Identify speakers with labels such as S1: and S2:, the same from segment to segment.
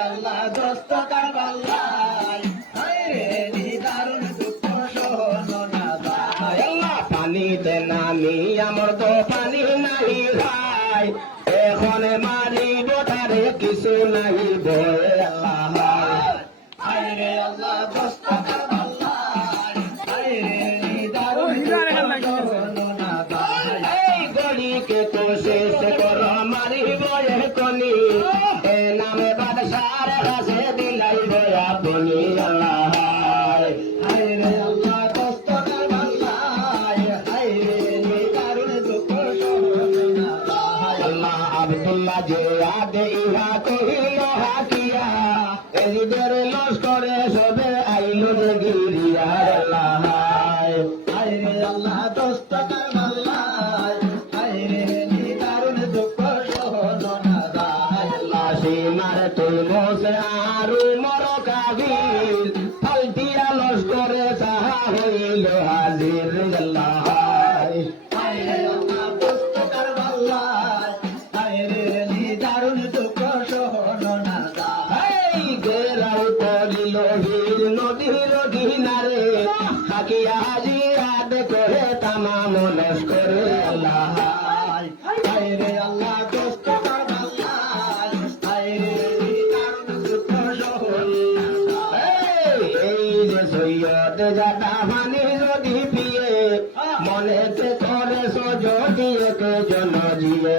S1: আল্লাহ দোস্ত কারবাল্লাই হায়রে নিদারুণ দুঃখ সহন না
S2: ভাই। কিছু নাই ভয় এই গড়িকে আদে ইহা কহিল হাকিয়া এদের লস্করে সবে আইলো যে গিরিয়া
S1: হায়রে আল্লাহ দোস্ত কারবাল্লাই হায়রে নিদারুণ দুঃখ সহন না
S2: আল্লাহ সীমার তুই ফালতিয়া লস্করে সাহা হইল হাজির আল্লাহ কিনারে থাকিয়া জিয়াদ করে তামাম আল্লাহ।
S1: হায়রে আল্লাহ সহন
S2: এই যে সৈয়দ জাটা পানি যদি পিয়ে, মনেতে করে সজিয়ে কে জন জিয়ে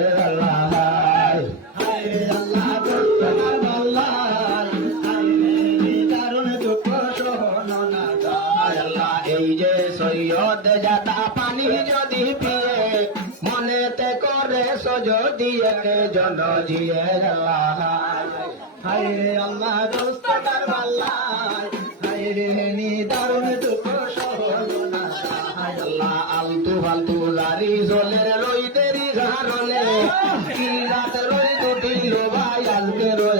S2: পানি যদি পিয়ে মনেতে করে সজিয়ে কে জন জিয়ে
S1: হায়রে আল্লাহ, দোস্ত কারবাল্লাই হায়রে নিদারুণ দুঃখ সহন না যায়
S2: আল্লাহ, আলতু ফালতু লারি জলের রই দেরি ঘানলে কি রাত রই দুটি লোবাই আজকে রই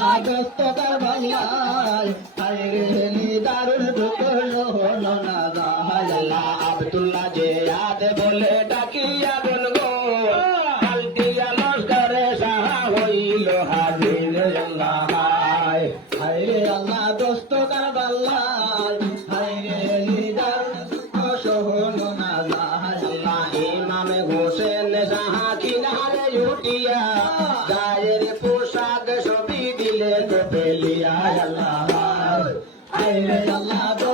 S1: কারবাল্লাই হায়রে নিদারুণ দুঃখ সহন না
S2: আল্লাহ আব্দুল্লাহ যে আদে বলে ডাকিয়া বল গো লস্করে সাহা হইল হাজির আল্লাহ
S1: হায়রে আল্লাহ, দোস্ত
S2: পেলিয়া আল্লাহ
S1: হায়রে আল্লাহ